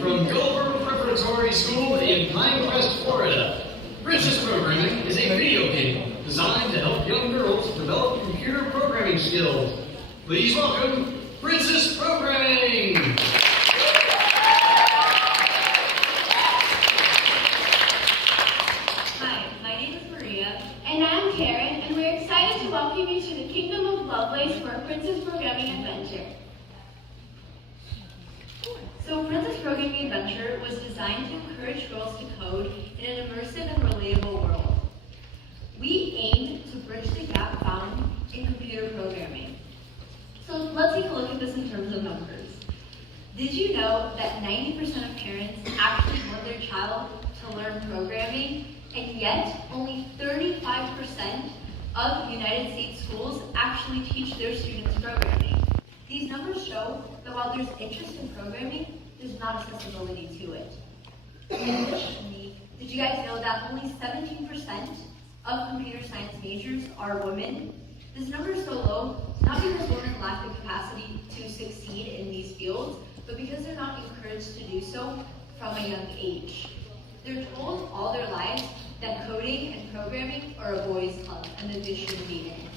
from Gulliver Preparatory School in Pinecrest, Florida. Princess Programming is a video game designed to help young girls develop computer programming skills. Please welcome Princess Programming! Hi, my name is Maria. And I'm Karen, and we're excited to welcome you to the Kingdom of Lovelace for a Princess Programming Adventure. So Princess Programming Adventure was designed to encourage girls to code in an immersive and relatable world. We aim to bridge the gap found in computer programming. So let's take a look at this in terms of numbers. Did you know that 90% of parents actually want their child to learn programming, and yet only 35% of United States schools actually teach their students programming? These numbers show that while there's interest in programming, there's not accessibility to it. Additionally, did you guys know that only 17% of computer science majors are women? This number is so low, not because women lack the capacity to succeed in these fields, but because they're not encouraged to do so from a young age. They're told all their lives that coding and programming are a boys' club and that they shouldn't be in.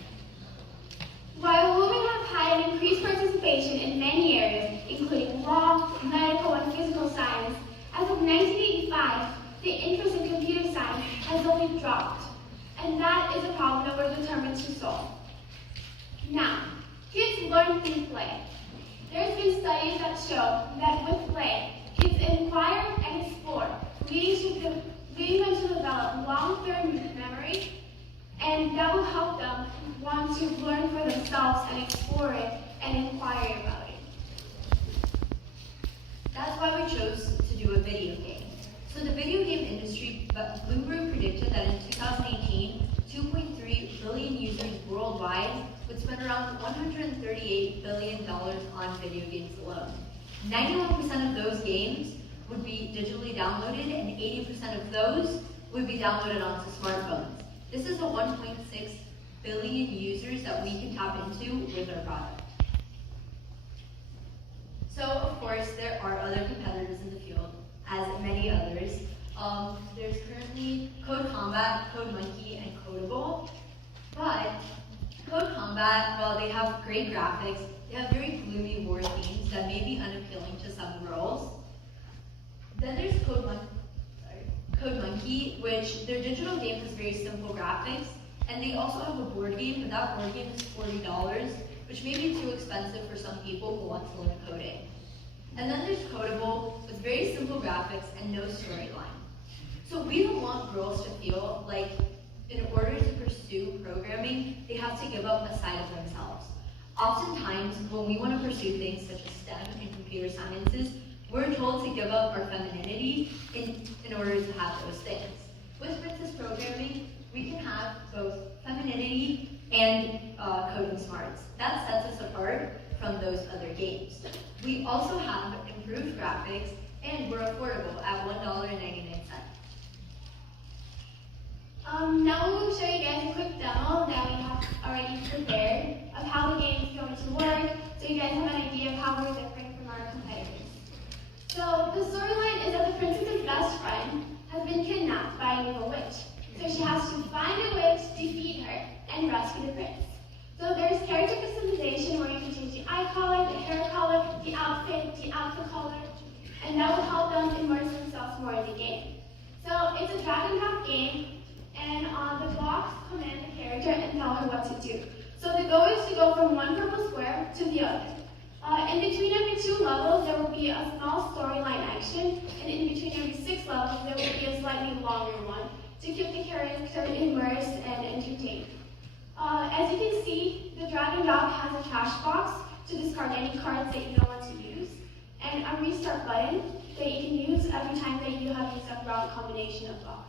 While women have had an increased participation in many areas, including law, medical, and physical science, as of 1985, the interest in computer science has only dropped. And that is a problem that we're determined to solve. Now, kids learn through play. There's been studies that show that with play, kids inquire and explore, leading them to develop long-term memory, and that will help them want to learn for themselves and explore it and inquire about it. That's why we chose to do a video game. So the video game industry, Bloomberg predicted that in 2018, 2.3 billion users worldwide would spend around $138 billion on video games alone. 91% of those games would be digitally downloaded, and 80% of those would be downloaded onto smartphones. This is a 1.6 billion users that we can tap into with our product. So, of course, there are other competitors in the field, as many others. There's currently Code Combat, Code Monkey, and Codable. But Code Combat, while they have great graphics, they have very gloomy war themes that may be unappealing to some girls. Then there's Code Monkey, which their digital game has very simple graphics, and they also have a board game, but that board game is $40, which may be too expensive for some people who want to learn coding. And then there's Codable, with very simple graphics and no storyline. So we don't want girls to feel like in order to pursue programming, they have to give up a side of themselves. Oftentimes, when we want to pursue things such as STEM and computer sciences, we're told to give up our femininity in order to have those things. With Princess Programming, we can have both femininity and coding smarts. That sets us apart from those other games. We also have improved graphics, and we're affordable at $1.99. Now we will show you guys a quick demo that we have already prepared of how the game is going to work, so you guys have an idea of how we're different from our competitors. So the storyline is that the princess's best friend has been kidnapped by an evil witch. So she has to find a witch, defeat her, and rescue the prince. So there's character customization where you can change the eye color, the hair color, the outfit color, and that will help them immerse themselves more in the game. So it's a drag and drop game, and on the blocks command the character and tell her what to do. So the goal is to go from one purple square to the other. In between every 2 levels, there will be a small storyline action, and in between every 6 levels, there will be a slightly longer one to keep the character immersed and entertained. As you can see, the drag and drop has a trash box to discard any cards that you don't want to use, and a restart button that you can use every time that you have used a wrong combination of boxes.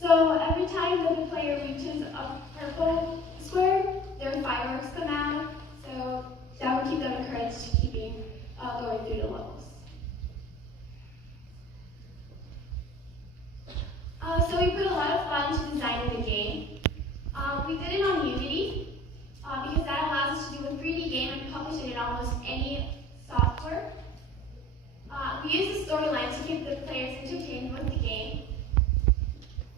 So every time that the player reaches a purple square, their fireworks come out, so that will keep them encouraged to keeping going through the levels. So we put a lot of fun to designing the game. We did it on Unity because that allows us to do a 3D game and publish it in almost any software. We use a storyline to keep the players entertained with the game.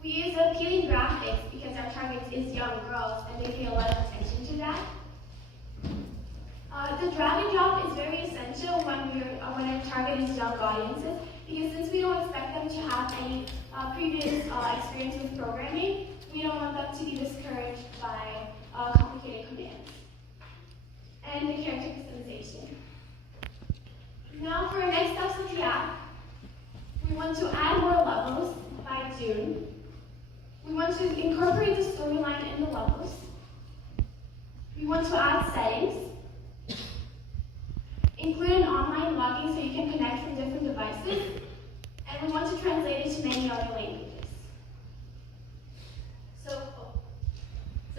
We use appealing graphics because our target is young girls and they pay a lot of attention to that. The drag and drop is very essential when our target is young audiences, because since we don't expect them to have any previous experience with programming, we don't want them to be discouraged by complicated commands. And the character customization. Now for our next steps of the app, we want to add more levels by June. We want to incorporate the storyline in the levels. We want to add settings. Include an online logging so you can connect from different devices. And we want to translate it to many other languages. So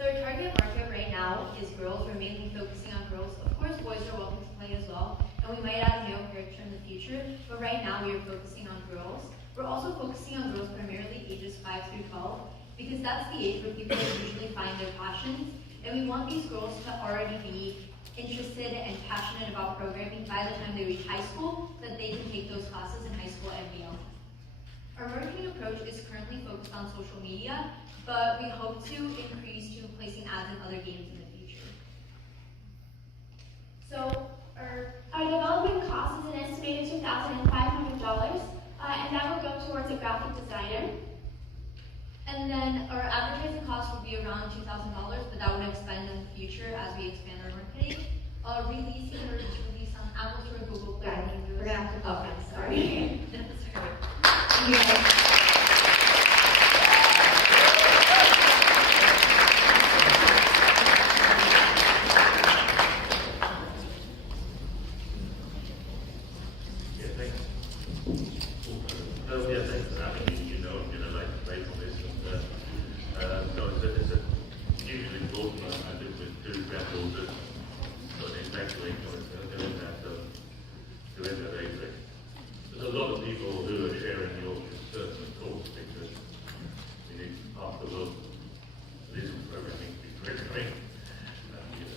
our target market right now is girls. We're mainly focusing on girls. Of course, boys are welcome to play as well. And we might add a male character in the future. But right now, we are focusing on girls. We're also focusing on girls primarily ages 5 through 12, because that's the age where people usually find their passions. And we want these girls to already be interested and passionate about programming by the time they reach high school, so that they can take those classes in high school and beyond. Our marketing approach is currently focused on social media, but we hope to increase to placing ads in other games in the future. So our development cost is an estimated $2,500, and that will go towards a graphic designer. And then our advertising cost will be around $2,000, but that would expand in the future as we expand our marketing. Releasing or to release on Apple Store, Google Play. We're gonna have to Okay, sorry. Thanks for having me. You know, I'm going to like to play on this. So it's a hugely important one. I live with two granddaughters. So they evacuate they're in that age range. There's a lot of people who are sharing your concerns, of course, because we need half the world lives in programming to be programming.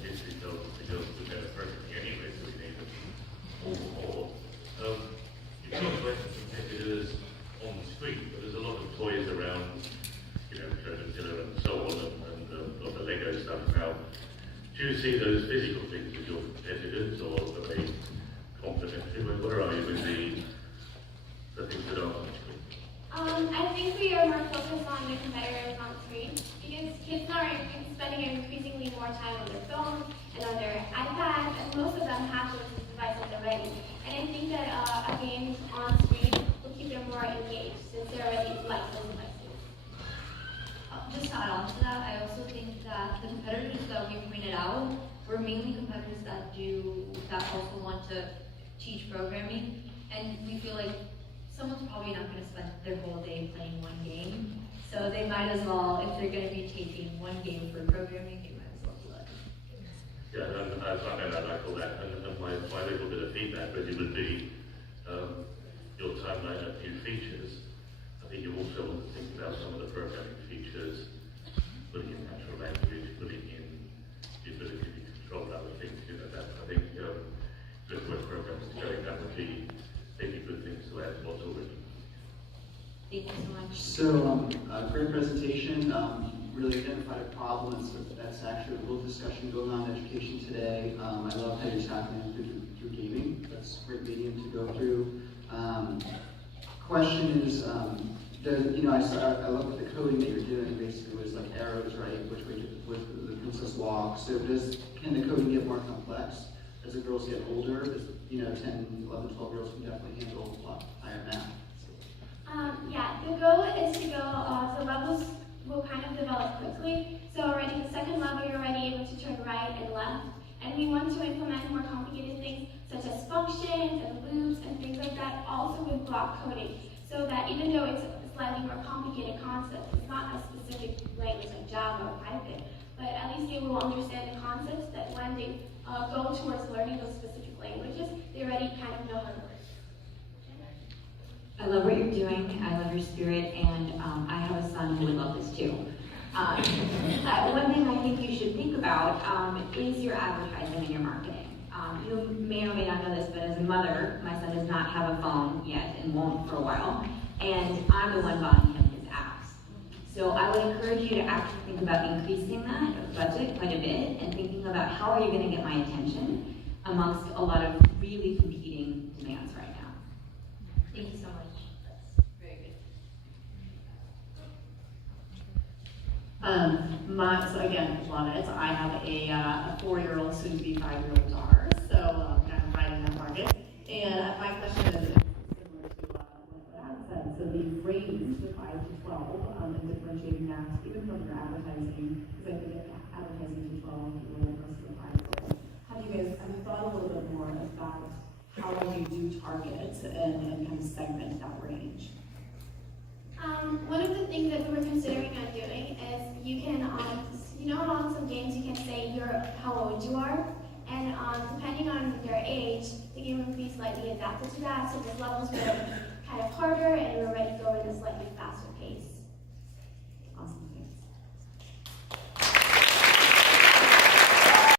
History tells us the girls do better programming anyway, so we need them all more. You've got questions competitors on the street, but there's a lot of toys around, Killer and so on, and a lot of Lego stuff now. Do you see those physical things as your competitors, or are they complementary? Where are you with the things that are on the screen? I think we are more focused on the competitors on screen, because kids are spending increasingly more time on their phones and on their iPads, and most of them have those devices already. And I think that a game on screen will keep them more engaged, since they're already like those devices. Just to add on to that, I also think that the competitors that we pointed out were mainly competitors that also want to teach programming, and we feel like someone's probably not going to spend their whole day playing one game, so they might as well, if they're going to be taking one game for programming, they might as well do it. Yeah, and I like all that, and my little bit of feedback really would be your timeline of new features. I think you also want to think about some of the programming features, putting in natural language, putting in the ability to control other things. That I think just where programming is going, that would be maybe good things to add what's already. Thank you so much. So, great presentation. Really identified a problem, and so that's actually a real discussion going on in education today. I love how you're tackling it through gaming. That's a great medium to go through. Question is, I love the coding that you're doing. Basically, was like arrows, right? Which way with the princess walk. So, can the coding get more complex as the girls get older? 10, 11, 12 year olds can definitely handle a lot higher math. Yeah, the goal is to go, the levels will kind of develop quickly. So already the second level, you're already able to turn right and left. And we want to implement more complicated things such as functions and loops and things like that, also with block coding. So that even though it's a slightly more complicated concept, it's not a specific language like Java or Python, but at least they will understand the concepts that when they go towards learning those specific languages, they already kind of know how to work. I love what you're doing. I love your spirit, and I have a son who would love this too. One thing I think you should think about is your advertising and your marketing. you may or may not know this, but as a mother, my son does not have a phone yet and won't for a while, and I'm the one buying him his apps. So I would encourage you to actually think about increasing that budget quite a bit and thinking about how are you going to get my attention amongst a lot of really competing demands right now. Thank you so much. That's very good. So again, love it. I have a 4-year-old, soon to be 5-year-old daughter, so kind of right in that market. And my question is similar to what Adam said. So the range, the 5 to 12, and differentiating that even from your advertising, because I think advertising to 12 people versus the 5-year-old. Have you thought a little bit more about how you do target and kind of segment that range? One of the things that we were considering on doing is you can, on some games you can say how old you are, and depending on their age, the game would be slightly adapted to that, so there's levels would kind of